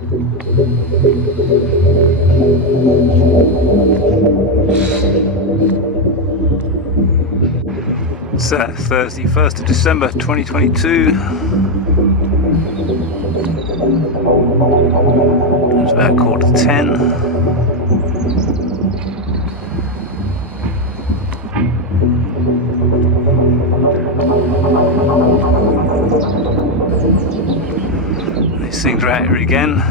It's Thursday, 1st of December 2022. It's about 9:45. These things are out here again.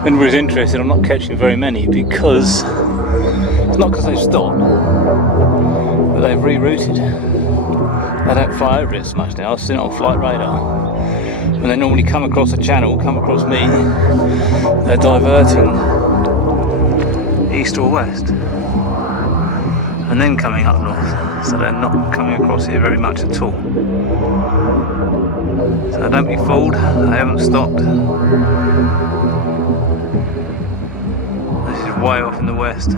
If anybody's interested, I'm not catching very many because it's not because they've stopped, but they've rerouted. They don't fly over it so much now. I've seen it on flight radar. When they normally come across a channel, come across me, they're diverting east or west and then coming up north, so they're not coming across here very much at all. So don't be fooled, they haven't stopped. This is way off in the west.